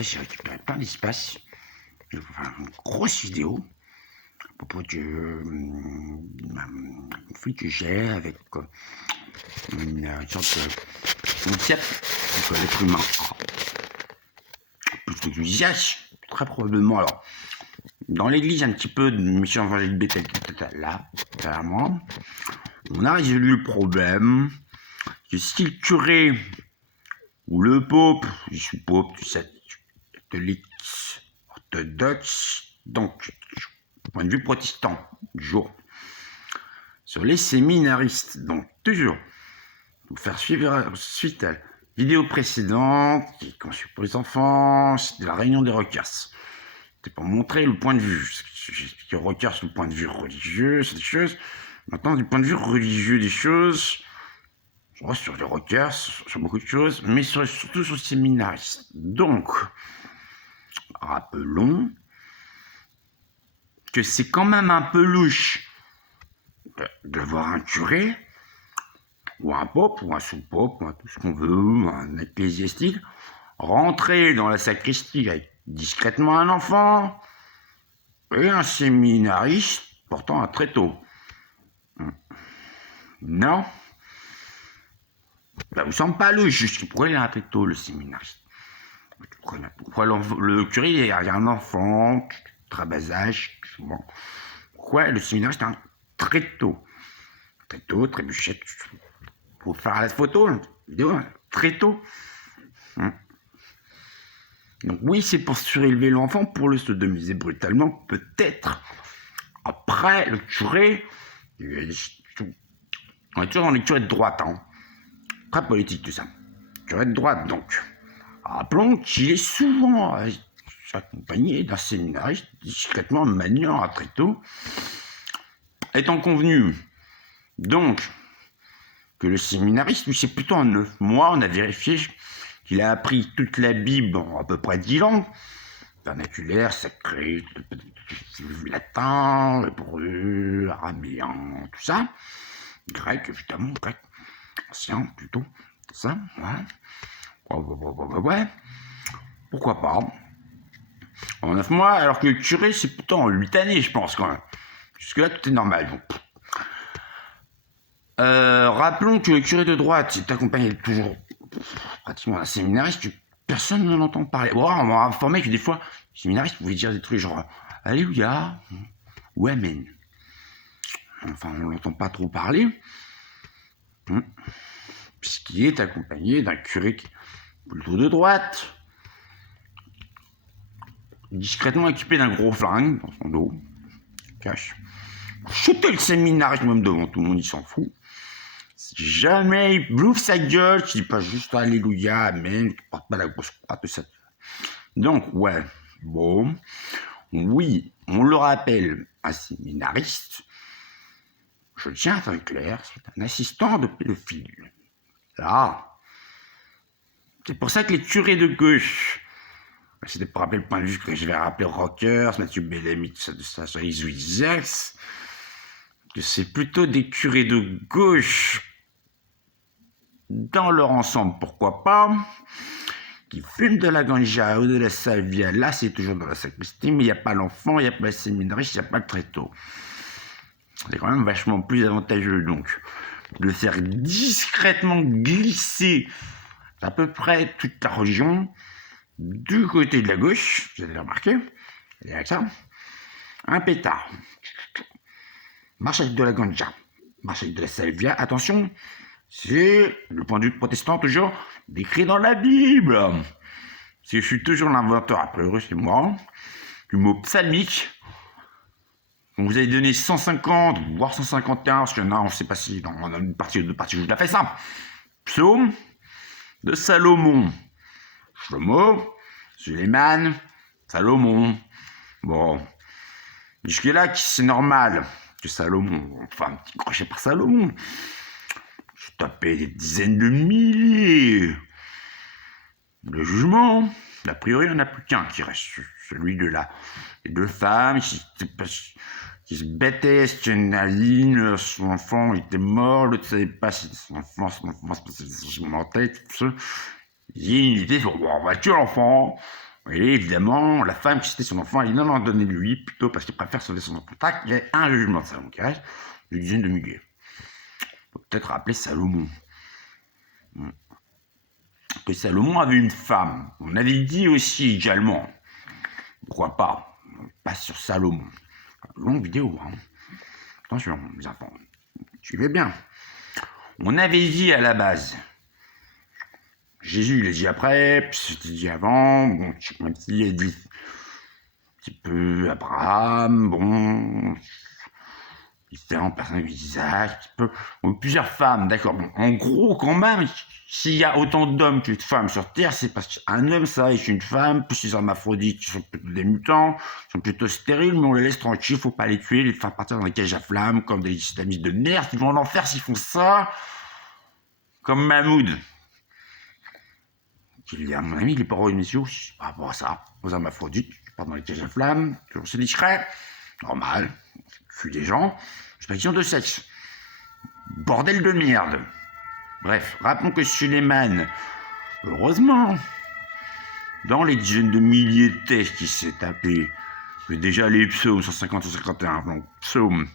là, j'ai récupéré plein d'espace. Je vais faire une grosse vidéo à propos de un conflit que j'ai avec une sorte de concept contre l'être humain. Plus que du usage, très probablement. Alors, dans l'église, un petit peu de mission évangélique Bethel, là, clairement, on a résolu le problème que si le curé ou le pope, je suis pope, tu sais, catholique, orthodoxe, donc, point de vue protestant, du jour, sur les séminaristes, donc, toujours, vous faire suivre suite à la vidéo précédente, qui est conçue pour les enfants, c'était la réunion des rockers. C'était pour montrer le point de vue. Les rockers, c'est le point de vue religieux, c'est des choses. Maintenant, du point de vue religieux des choses, sur les rockers, sur beaucoup de choses, mais surtout sur les séminaristes. Donc, rappelons que c'est quand même un peu louche de voir un curé, ou un pope, ou un sous-pope, ou tout ce qu'on veut, ou un ecclésiastique, rentrer dans la sacristie avec discrètement un enfant et un séminariste portant un tréteau. Non, ça vous semble pas louche. Pourquoi il a un tréteau, le séminariste? Pourquoi le curé il y a un enfant, très bas âge, bon. Pourquoi le séminariste a un tréteau? Tréteau, trébuchette, faut faire la photo, la vidéo, tréteau. Donc oui, c'est pour surélever l'enfant, pour le sodomiser brutalement, peut-être. Après, le curé, on est toujours dans les curés de droite, hein. Très politique tout ça. Curé de droite, donc. Rappelons qu'il est souvent accompagné d'un séminariste discrètement maniant un tréteau, étant convenu, donc, que le séminariste, lui, c'est plutôt en 9 mois, on a vérifié qu'il a appris toute la Bible en à peu près 10 langues, vernaculaire, sacré, latin, hébreu, araméen, tout ça, grec, évidemment, grec, ancien, plutôt, ça, ouais, pourquoi pas, en 9 mois, alors que le curé, c'est plutôt en 8 années, je pense, quand même. Jusque-là, tout est normal, donc. Rappelons que le curé de droite est accompagné toujours pratiquement d'un séminariste, personne ne l'entend parler. Bon, on m'a informé que des fois, le séminariste pouvait dire des trucs genre Alléluia ou Amen. Enfin, on ne l'entend pas trop parler, puisqu'il est accompagné d'un curé plutôt de droite, discrètement équipé d'un gros flingue dans son dos, cache. Chuter le séminariste même devant tout le monde, il s'en fout. Si jamais il bouffe sa gueule, qui dit pas juste Alléluia, Amen, qui porte pas la grosse croix, tout ça. Donc, ouais, bon, oui, on le rappelle, un séminariste, je tiens à être clair, c'est un assistant de pédophile. Là, c'est pour ça que les curés de gauche, c'était pour rappeler le point de vue que je vais rappeler Rockers, Mathieu Bellamy, tout ça, sur les Wisex, que c'est plutôt des curés de gauche, dans leur ensemble, pourquoi pas, qui fument de la ganja ou de la salvia, là c'est toujours dans la sacristie, mais il n'y a pas l'enfant, il n'y a pas le séminariste, il n'y a pas le tréteau. C'est quand même vachement plus avantageux, donc, de faire discrètement glisser à peu près toute la religion du côté de la gauche, vous avez remarqué, et avec ça, un pétard. Marche avec de la ganja, marche avec de la salvia, attention, c'est, le point de vue protestant toujours, décrit dans la Bible. Si je suis toujours l'inventeur, a priori c'est moi, du mot psalmique. Donc vous avez donné 150, voire 151, parce qu'il y en a, on ne sait pas si dans une partie ou deux parties, je vous la fais simple. Psaume de Salomon. Shlomo, Suleiman, Salomon. Bon, jusque-là, c'est normal que Salomon, enfin, un petit crochet par Salomon. Je tapais des dizaines de milliers. Le jugement, a priori, il n'y en a plus qu'un qui reste, celui de les deux femmes qui se bêtaient, si Naline, son enfant était mort, l'autre ne savait pas si son enfant se mentait, tout ça. Il dit, on va tuer l'enfant, Et évidemment, la femme qui c'était son enfant, elle dit non, donnez-lui plutôt parce qu'il préfère sauver son enfant. Tac, il y a un jugement de Salomon qui reste d'une dizaine de milliers. On peut peut-être rappeler Salomon. Que Salomon avait une femme. On avait dit aussi également, pourquoi pas, pas sur Salomon. Longue vidéo, hein. Attention, les enfants, suivez bien. On avait dit à la base, Jésus il l'a dit après, puis c'était dit avant, bon, même s'il a dit un petit peu Abraham, bon, différentes personnes d'Isaac, un petit peu, bon, plusieurs femmes, d'accord, bon, en gros quand même, s'il y a autant d'hommes que de femmes sur Terre, c'est parce qu'un homme, ça, avec une femme, plus les hermaphrodites, qui sont plutôt des mutants, sont plutôt stériles, mais on les laisse tranquilles, faut pas les tuer, les faire partir dans des cages à flammes, comme des islamistes de merde, ils vont en enfer s'ils font ça, comme Mahmoud. Qui, à mon avis, les paroles initiaux, par rapport à ça, aux hermaphrodites, qui partent dans les cages à flammes, toujours c'est discret, normal, tue des gens, c'est pas question de sexe. Bordel de merde. Bref, rappelons que Suleiman, heureusement, dans les dizaines de milliers de textes qui s'est tapé, que déjà les psaumes 150 ou 51, donc psaumes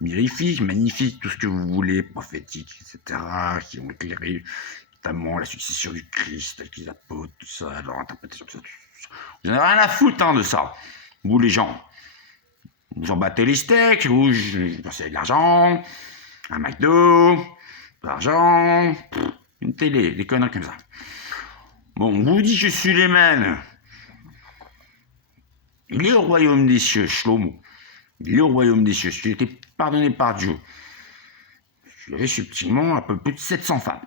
mirifiques, magnifiques, tout ce que vous voulez, prophétiques, etc., qui ont éclairé notamment la succession du Christ, avec les apôtres, tout ça, leur interprétation, tout ça. Vous n'en avez rien à foutre hein, de ça, vous les gens. Vous en battez les steaks, vous pensez de l'argent, un McDo, de l'argent, une télé, des conneries comme ça. Bon, on vous dit que Suleiman, il est au royaume des cieux, Shlomo. Il est au royaume des cieux, il a été pardonné par Dieu. Il avait subtilement un peu plus de 700 femmes.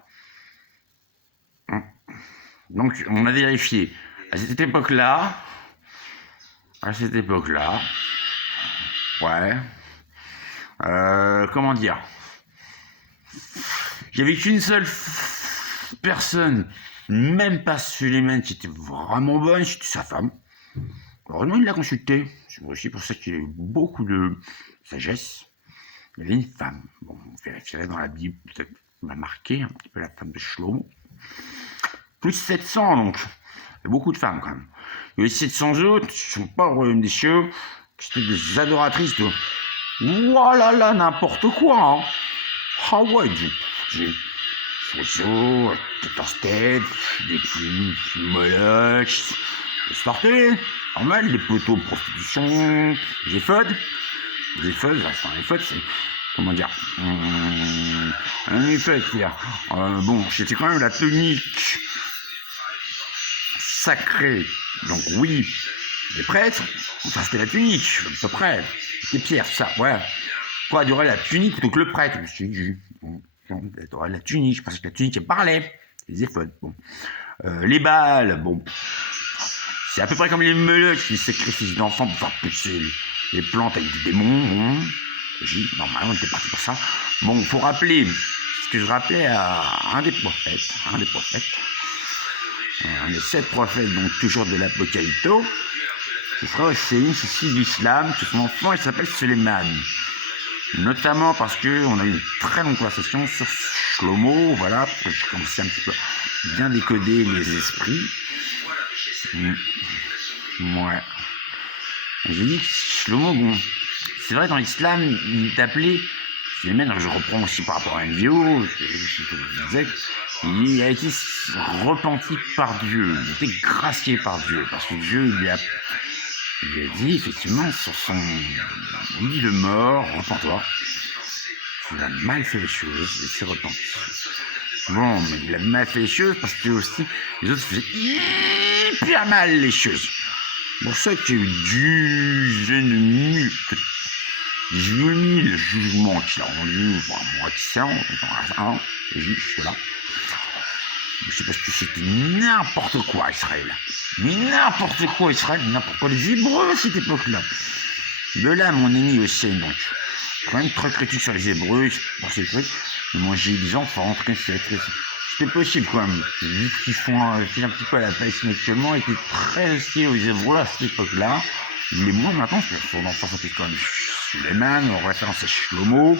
Donc, on a vérifié. À cette époque-là, ouais, comment dire, il n'y avait qu'une seule personne, même pas Suleiman, qui était vraiment bonne, c'était sa femme. Heureusement, il l'a consulté. C'est aussi pour ça qu'il a eu beaucoup de sagesse. Il y avait une femme. Bon, on vérifierait dans la Bible, peut-être on a marqué un petit peu la femme de Shlomo. Plus de 700, donc. Il y a beaucoup de femmes, quand même. Il y a 700 autres, qui ne sont pas au royaume des cieux, qui étaient des adoratrices de... Voilà, n'importe quoi, hein. Ah ouais, du Soso, 14 têtes, des plumes, Moloch, des sortez, normal, des poteaux de prostitution, des fodes, c'est, comment dire, un effet, c'est-à-dire, bon, c'était quand même la tunique sacrée, donc oui, des prêtres, enfin c'était la tunique, à peu près, des pierres, ça, ouais, pour adorer la tunique plutôt que le prêtre, je me suis dit, adorer la tunique, parce que la tunique elle parlait, les éphodes, bon, les balles, bon, c'est à peu près comme les meuloches, les sacrifices d'enfants pour faire pousser les plantes avec des démons, bon. Normalement on était parti pour ça. Bon, faut rappeler ce que je rappelais à un des prophètes, un des 7 prophètes, donc toujours de l'Apocalypto, ce sera aussi ici d'Islam, que son enfant il s'appelle Suleiman. Notamment parce qu'on a eu une très longue conversation sur Shlomo, voilà, parce que je commençais un petit peu bien décoder les esprits. Ouais. J'ai dit que Shlomo, bon, c'est vrai dans l'islam, il est appelé, je reprends aussi par rapport à une vidéo, il a été repenti par Dieu, il a été gracié par Dieu, parce que Dieu il a dit effectivement sur son lit de mort, repens-toi, il a mal fait les choses, il s'est repenti. Bon, mais il a mal fait les choses parce que aussi les autres faisaient hyper mal les choses. Pour ça qu'il y a eu dizaines de mille jugements qu'il a rendus, enfin, moi qui sais, et juste là. Je sais parce que c'était n'importe quoi Israël. N'importe quoi Israël, n'importe quoi les Hébreux à cette époque-là. De là, mon ami aussi, donc, quand même très critique sur les Hébreux, pour ces trucs. Mais moi, j'ai eu des enfants, très c'était possible quand même. Vu qu'ils font un petit peu à la Palestine actuellement, étaient très hostiles aux Hébreux à cette époque-là. Mais moi, maintenant, son enfant s'appelle quand même Suleiman, en référence à Shlomo.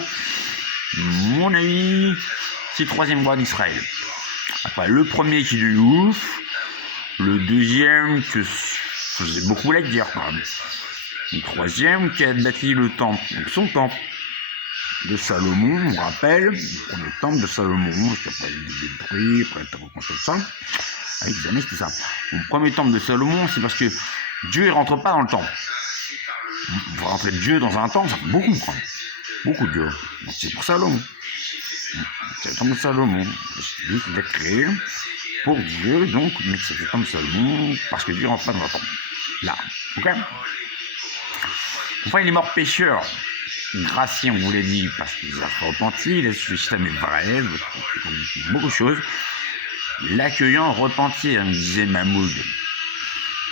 Mon ami, c'est le 3e roi d'Israël. Après, le premier qui est ouf, Le deuxième, que faisait beaucoup la guerre quand même. Le troisième, qui a bâti le temple, donc son temple de Salomon, on rappelle, le premier temple de Salomon, qui a pas été détruit, après il a reconstruit ça, avec des années, c'était ça. Le premier temple de Salomon, c'est parce que Dieu ne rentre pas dans le temple. On va rentrer Dieu dans un temple, ça fait beaucoup quand même. Beaucoup de Dieu. Donc c'est pour Salomon. C'est le temple de Salomon. C'est lui qui l'a créé pour Dieu, donc, mais c'est le temple de Salomon, parce que Dieu rentre pas dans le temple. Là, ok. Enfin, il est mort pécheur. Gracié, on vous l'a dit, parce qu'il a repenti, il a suscité mes brèves, beaucoup de choses. L'accueillant repenti, hein, disait Mahmoud,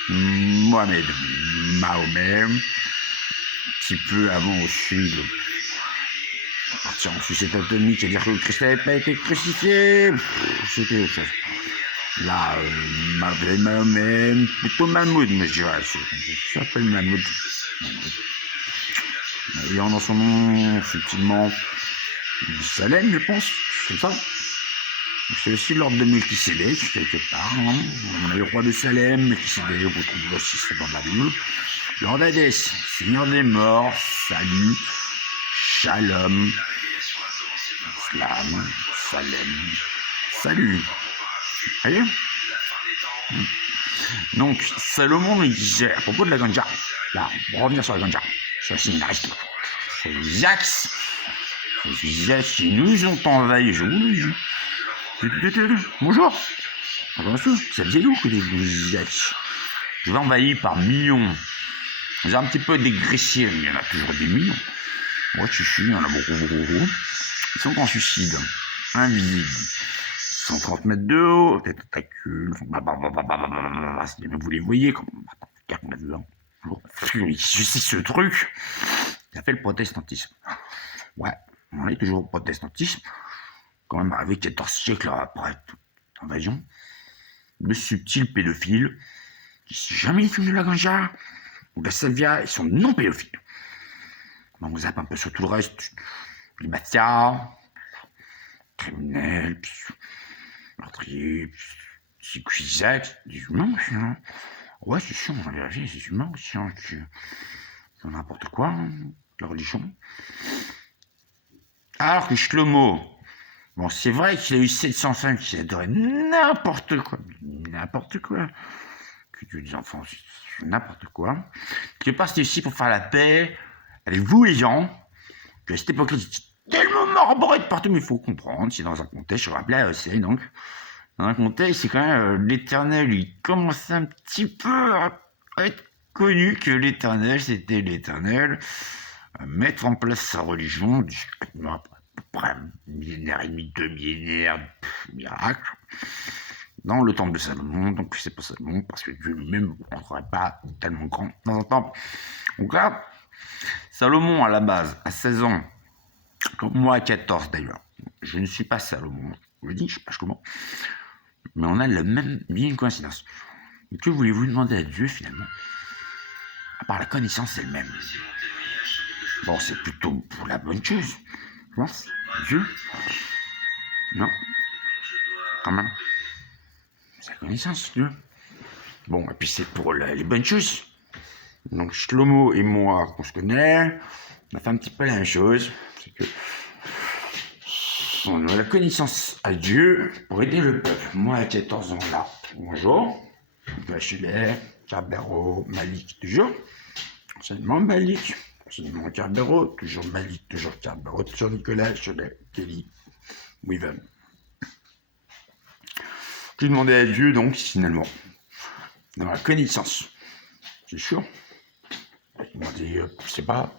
Mohamed, Mahomet, un petit peu avant au sud, partir en sucette atomique et dire que le Christ n'avait pas été crucifié, c'était autre chose. Là, Mahomet, plutôt Mahmoud, mais je dirais, ça s'appelle Mahmoud. Ayant dans son nom, effectivement, du Salem, je pense, c'est ça. C'est aussi l'ordre de Melchisédek, quelque part. Hein. On a le roi de Salem, Melchisédek, on retrouve aussi ça dans la Bible. Lord Hadès, Seigneur des morts, salut, Shalom, Islam, Salem, salut. Voyez? Donc, Salomon nous disait, à propos de la ganja, là, pour revenir sur la ganja, c'est un séminariste, c'est les axes qui nous ont envahis, je vous le dis. Bonjour. Bonjour. Ça faisait où que les axes? Je vais envahi par millions. J'ai un petit peu dégraissé, mais il y en a toujours des millions. Moi, je suis, il y en a beaucoup. Ils sont en suicide, invisibles. 130 mètres de haut, tentacules, vous les voyez, comme on a vu, hein. Je sais ce truc, ça fait le protestantisme. Ouais, on est toujours au protestantisme, quand même avec 14 siècles après toute invasion. Le subtil pédophile, qui s'est jamais fumé de la ganja, ou de la salvia, ils sont non pédophiles. Donc on zappe un peu sur tout le reste, les mafias, criminels, meurtriers, psychiatres, des humains aussi, hein. Ouais, c'est sûr, on va vérifier, c'est humain aussi, hein, qui ont n'importe quoi, hein, la religion. Alors que Shlomo, bon, c'est vrai qu'il a eu 700 femmes qui adoraient n'importe quoi, que Dieu des enfants, n'importe quoi. Quelque part, c'était aussi pour faire la paix avec vous, les gens, que à cette époque-là, c'était tellement marbré de partout, mais il faut comprendre, c'est dans un contexte, je rappelais aussi, donc, dans un contexte, c'est quand même l'Éternel, il commençait un petit peu à être connu que l'Éternel, c'était l'Éternel, à mettre en place sa religion, à peu près un millénaire et demi, 2 millénaires, miracle, dans le temple de Salomon. Donc c'est pas Salomon, parce que Dieu lui-même ne rentrerait pas tellement grand dans un temple. Donc là, Salomon à la base, à 16 ans, comme moi à 14 d'ailleurs, je ne suis pas Salomon, je le dis, je sais pas comment, mais on a la même, bien une coïncidence. Et que voulez-vous demander à Dieu finalement, à part la connaissance elle-même? Bon, c'est plutôt pour la bonne chose, je pense. Dieu? Non? Quand même. C'est la connaissance, Dieu. Bon, et puis c'est pour les bonnes choses. Donc Shlomo et moi, qu'on se connaît, on a fait un petit peu la même chose. C'est que on a la connaissance à Dieu pour aider le peuple. Moi, à 14 ans, là, bonjour. Bachelet, Carbero, Malik, toujours. Enseignement Malik. Enseignement Carbero, toujours Malik, toujours Carbero, toujours Nicolas, Cholet, Kelly, Weaven. J'ai demandé à Dieu, donc, finalement, dans la connaissance. C'est sûr. Il m'a dit, je sais pas,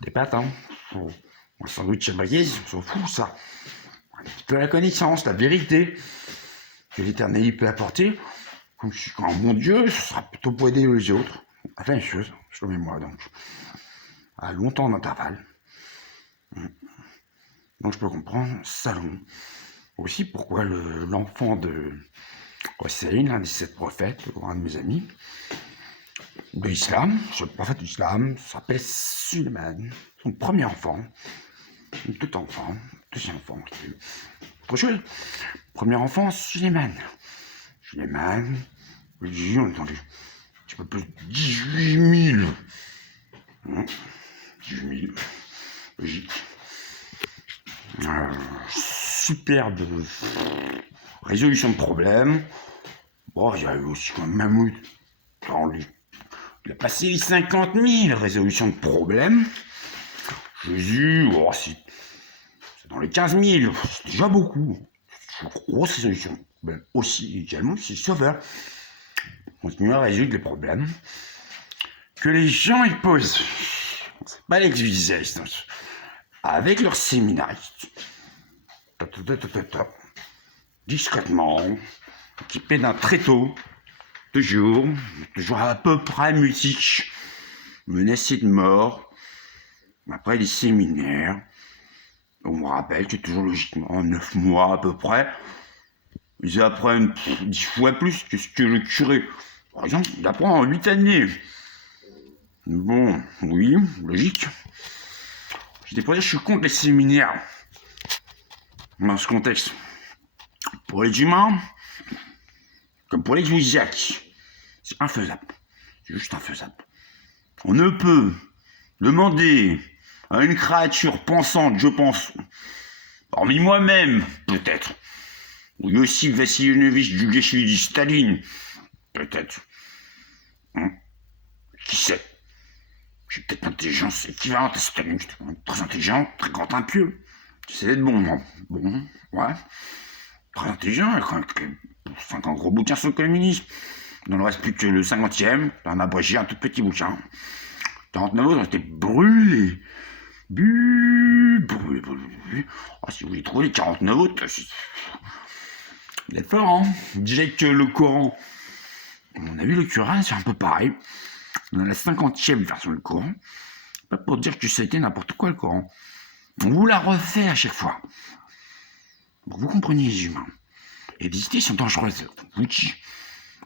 des pâtes, hein. Un sandwich à bagage, on s'en fout, ça. Un petit peu la connaissance, la vérité que l'Éternel peut apporter. Comme je suis un bon Dieu, ce sera plutôt pour aider les autres. À la même chose, je le mets moi, donc. À longtemps d'intervalle. Donc je peux comprendre Salomon. Aussi pourquoi l'enfant de Hossein, l'un des 7 prophètes, un de mes amis, de l'islam, ce prophète de l'islam, s'appelle Suleiman. Son premier enfant, tout enfant, deuxième enfant, autre chose. Premier enfant, Suleiman. Suleiman, Je dis, attendez, tu peux pas 18 000. 18 000. Logique. Superbe résolution de problème. Bon, il y a eu aussi quand même Mammouth. Il a passé les 50 000 résolutions de problème. Jésus, oh, c'est dans les 15 000. C'est déjà beaucoup. C'est une grosse résolution. Ben, aussi, également, c'est sauveur. Continuer à résoudre les problèmes que les gens ils posent. C'est pas l'ex-visage. Avec leurs séminaristes. Discrètement, équipé d'un tréteau, toujours à peu près musique, menacé de mort. Après les séminaires, on me rappelle que toujours logiquement, 9 mois à peu près, ils apprennent 10 fois plus que ce que le curé, par exemple, il apprend en 8 années. Bon, oui, logique. Je suis contre les séminaires dans ce contexte. Pour les humains, comme pour les Isaac, c'est infaisable. C'est juste infaisable. On ne peut demander à une créature pensante, je pense, parmi moi-même, peut-être, ou Yossif Vassilievitch Djugashvili Staline, peut-être. Qui sait? J'ai peut-être une intelligence équivalente à Staline, très intelligent, très grand impieux. J'essaie d'être bon, moi. Bon, ouais. Très intelligent, quand même 50 gros bouquins sur le communisme. Il n'en reste plus que le 50e, on a abrégé un tout petit bouquin. 49 autres ont été brûlés. Brûlés. Oh, si vous voulez trouver les 49 autres, il est fort, hein. Je dirais que le Coran, on a vu le Coran, c'est un peu pareil. On a la 50e version du Coran. Pas pour dire que ça a été n'importe quoi le Coran. On vous la refait à chaque fois. Pour que vous compreniez les humains. Et les idées sont dangereuses. Vous dites,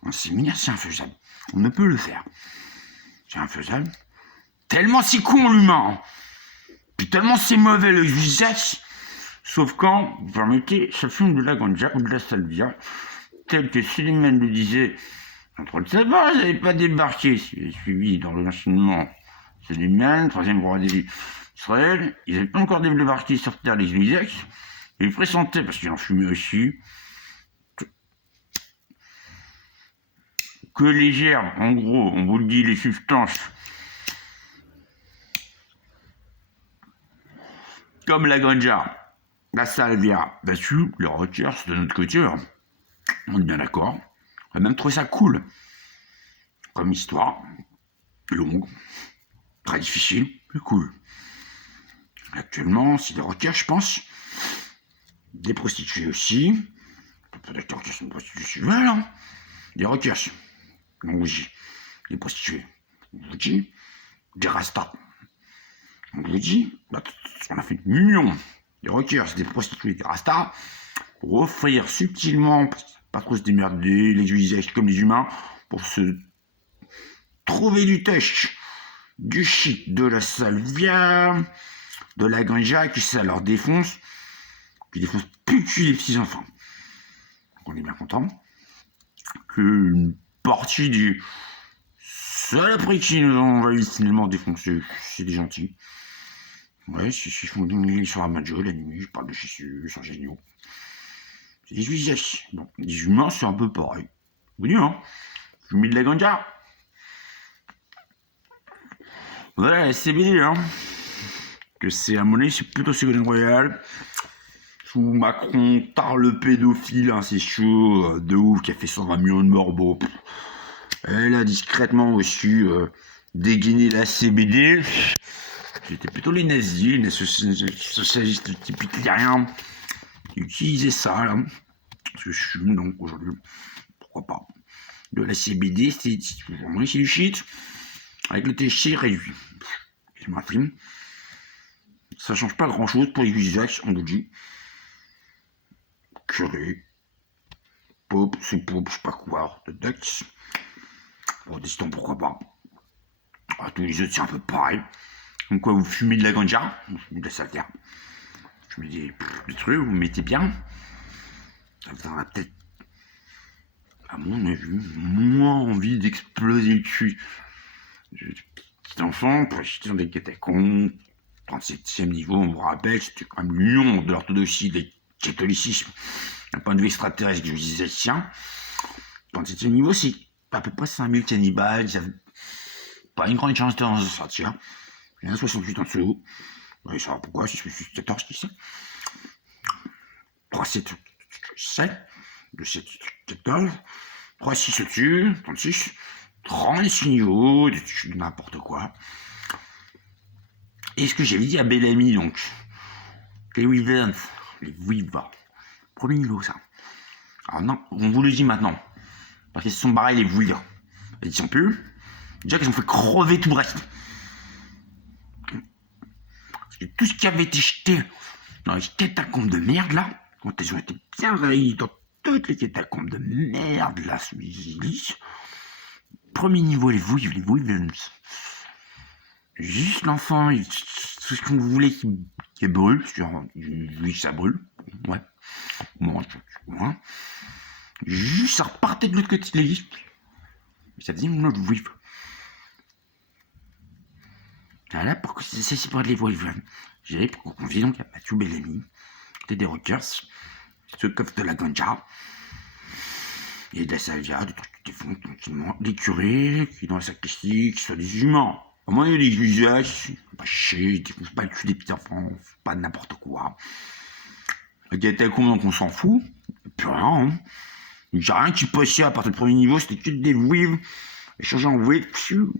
un séminaire, c'est infaisable. On ne peut le faire. C'est infaisable. Tellement c'est con l'humain. Puis tellement c'est mauvais le visage. Sauf quand, vous permettez, ça fume de la ganja ou de la salvia. Tel que Suleiman le disait. Entre le sabbat, ils n'avaient pas débarqué. Suivi dans l'enseignement. Suleiman, troisième roi d'Israël. Ils n'avaient pas encore débarqué sur terre les Isaac. Et ils pressentaient, parce qu'ils en fumaient aussi, que les gerbes, en gros, on vous le dit, les substances, comme la ganja, la salvia, là-dessus, les rockers, c'est de notre côté, on est bien d'accord. On a même trouvé ça cool, comme histoire, longue, très difficile, mais cool. Actuellement, c'est des rockers, je pense, des prostituées aussi, d'accord qui sont des prostituées, voilà, des rockers. On vous dit, les prostituées. On vous dit, des rastas. On vous dit, on a fait une union des rockers, des prostituées, des rastas, pour offrir subtilement, pas trop se démerder, les usages comme les humains, pour se trouver du touch, du shit, de la salvia, de la ganja, qui ça leur défonce, qui défonce plus que les petits enfants. Donc on est bien content qu'une partie du saloperies qui nous ont envahi finalement défoncé, c'est des gentils. Ouais, si je font une sur Amajo la nuit, je parle de Jésus, ils sont géniaux. C'est des usages. Bon, les humains, c'est un peu pareil. Vous dites, hein? Je mets de la ganja. Voilà, la CBD, hein. Que c'est à mon avis, c'est plutôt Ségolène Royal. Sous Macron, tard le pédophile, hein, c'est chaud, de ouf, qui a fait 120 millions de morts, bon. Elle a discrètement aussi dégainé la CBD. C'était plutôt les nazis, les socialistes typiques rien qui utilisaient ça, là. Parce que je suis donc aujourd'hui, pourquoi pas. De la CBD, c'est du shit, avec le THC réduit. C'est ma film. Ça change pas grand chose pour les usages, on vous dit. Curé, pop, c'est pop, je sais pas quoi, de Dax. Bon, décidons pourquoi pas. Ah, tous les autres, c'est un peu pareil. Donc quoi, vous fumez de la ganja, vous fumez de la salvia. Je me dis, des trucs, vous mettez bien. Ça vous donnera peut-être à mon avis, moins envie d'exploser le cul. Petit enfant, pour acheter dans des catacombes, 37e niveau, on me rappelle, c'était quand même l'union de l'orthodoxie et du catholicisme. D'un point de vue extraterrestre, je me disais, tiens, 37e niveau, c'est à peu près 5000 cannibales, ils avaient pas une grande chance de s'en sortir. Il y en a 68 en dessous. Oui, ça va pourquoi, si je suis 14, qui sait 3, 7, 7, 2, 7, 14, 3, 6 au-dessus, 36, 36 niveaux, n'importe quoi. Et ce que j'avais dit à Bellamy, donc, les Wyverns, les Wyverns, premier niveau, ça. Alors non, on vous le dit maintenant, parce qu'ils se sont barrés les Wyverns. Ils sont plus. Déjà qu'ils ont fait crever tout le reste. Parce que tout ce qui avait été jeté dans les catacombes de merde, là, quand elles ont été bien réunies dans toutes les catacombes de merde, là, sous les hélices, premier niveau, les Wyverns. Juste l'enfant, tout ce qu'on voulait qui brûle, oui, ça brûle, ouais. Bon, hein. Juste ça repartait de l'autre côté de l'hélice. Ça faisait une autre Wyvern. Voilà pourquoi c'est pour les Wyverns. J'ai pour confier donc à Mathieu Bellamy, des rockers, ce coffre de la ganja, et de la salvia, des trucs qui font tranquillement, des curés, qui dans la sacristie, qui sont des humains. Au moins, il y a des usages, pas chier, ils font pas le cul des petits enfants, pas n'importe quoi. Les catacombes, donc on s'en fout, et puis rien, hein. J'ai rien qui passait à partir du premier niveau, c'était que des Wyverns. Échanger en Wyvern,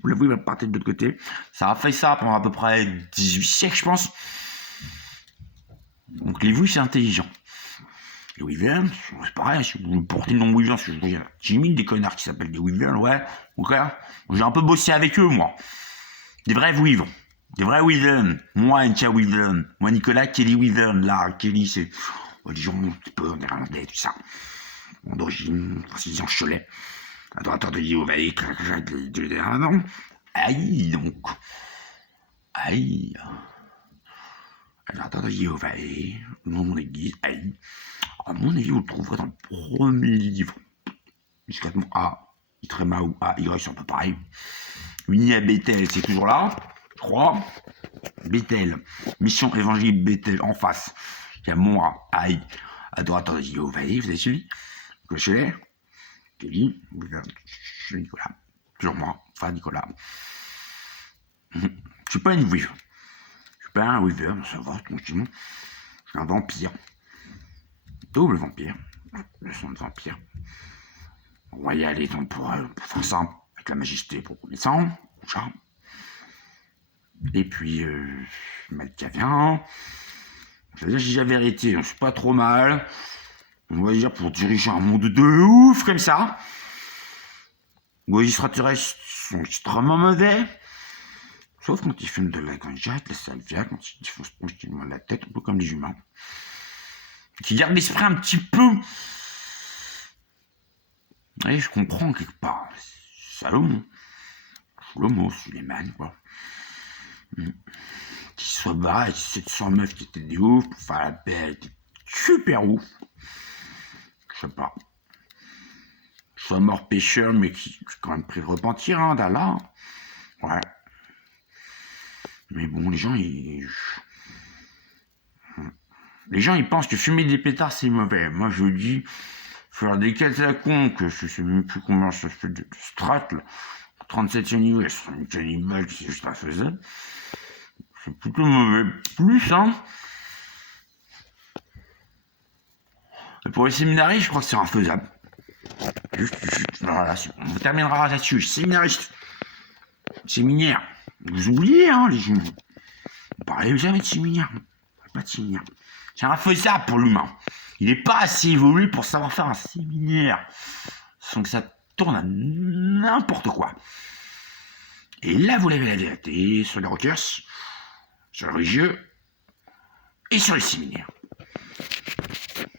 la Wyvern partait de l'autre côté. Ça a fait ça pendant à peu près 18 siècles, je pense. Donc les Wyverns, c'est intelligent. Les Wyverns, c'est pareil, si vous portez le nom Wyvern, parce que je vois, il y a 10 000 des connards qui s'appellent des Wyverns, ouais, ok. J'ai un peu bossé avec eux, moi. Des vrais Wyverns. Des vrais Wyverns. Moi, Ntia Wyvern. Moi, Nicolas Kelly Wyvern. Là, Kelly, c'est des gens un petit peu néerlandais, tout ça. D'origine, précision Cholet. Adorateur de Jéhovah, non. Aïe, donc. Aïe. Adorateur de Jéhovah, le nom de mon église, aïe. À mon avis, vous le trouverez dans le premier livre. Jusqu'à A, Itrema ou A, Y, c'est un peu pareil. Uni à Bethel, c'est toujours là, je crois. Bethel, mission évangélique Bethel, en face. Il y a moi, aïe, adorateur de Jéhovah, vous avez suivi? Cochet, Kelly, Nicolas, toujours moi, frère Nicolas. Je suis pas une Wyvern. Je suis pas un Wyvern, ça va, tranquillement. Je suis un vampire. Double vampire. Le son de vampire. On va y aller donc pour faire ça avec la majesté pour descendre, chat. Et puis, Malkavien. C'est-à-dire, j'ai la vérité, je suis pas trop mal. On va dire pour diriger un monde de ouf comme ça. Les extraterrestres sont extrêmement mauvais. Sauf quand ils fument de la ganja, de la salvia, quand ils font se tranquillement la tête, un peu comme les humains. Qui gardent l'esprit un petit peu. Et je comprends quelque part. Salomon. Shlomo, Suleiman, quoi. Qui soit barré avec 700 meufs qui étaient des ouf pour faire la paix, elle était super ouf. Je sais pas. Soit mort pêcheur, mais qui a quand même pris le repentir, hein, d'Allah. Ouais. Mais bon, les gens, ils pensent que fumer des pétards, c'est mauvais. Moi, je dis, faire des catacombes, que je sais même plus combien ça fait de strat, là. 37e niveau, c'est une cannibale qui juste pas faisait. C'est plutôt mauvais. Plus, hein. Et pour les séminaristes, je crois que c'est infaisable. Juste, voilà, on terminera là-dessus. Séminariste. Séminaire. Vous oubliez, hein, les gens. Vous parlez jamais de séminaire. Pas de séminaire. C'est infaisable pour l'humain. Il n'est pas assez évolué pour savoir faire un séminaire. Sans que ça tourne à n'importe quoi. Et là, vous l'avez la vérité sur les rockers, sur les religieux et sur les séminaires.